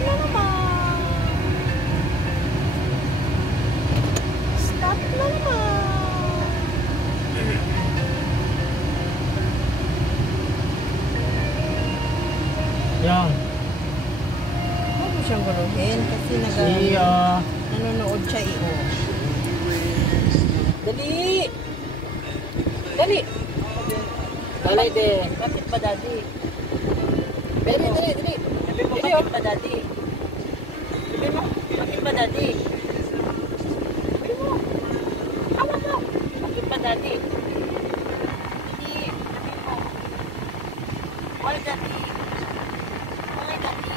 na naman. Stop na naman. Yang. Huwag mo siyang guluhin kasi nanonood siya iyo. Dali! Dali! Dali, de. Bakit ba, Daddy? Dali, dali, dali. Sabi mo, bakit ba, Daddy? Sabi mo, bakit ba, Daddy? Sabi mo, awa mo, bakit ba, Daddy? Hindi, sabi mo. Why, Daddy? Why, Daddy?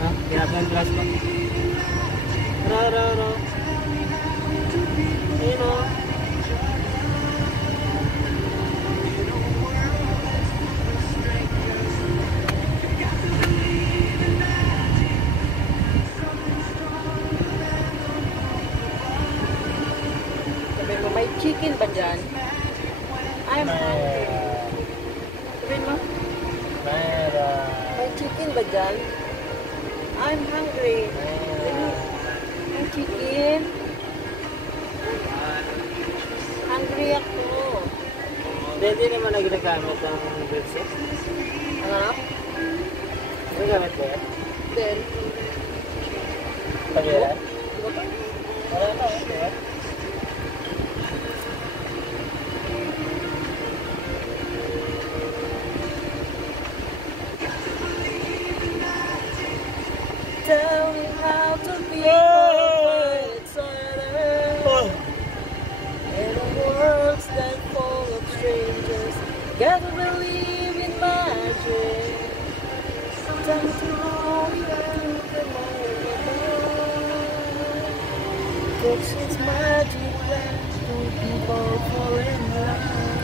Ha? Hirap ng glass mo. Ra. Ayun o. Sabi mo, may chicken ba dyan? I'm hungry. Sabi mo, Meron. may chicken ba dyan? I'm hungry. Sabi, may chicken? Hungry ako. Hindi naman na ginagamit ang breadset. Ano? Ginagamit ba yan? Then, Pagilan? diba ba? Wala na, diba? Tell me how to be excited in a world that's full of strangers. Gotta believe in magic. Time to hold you to the moment. Cause it's magic when two people fall in love.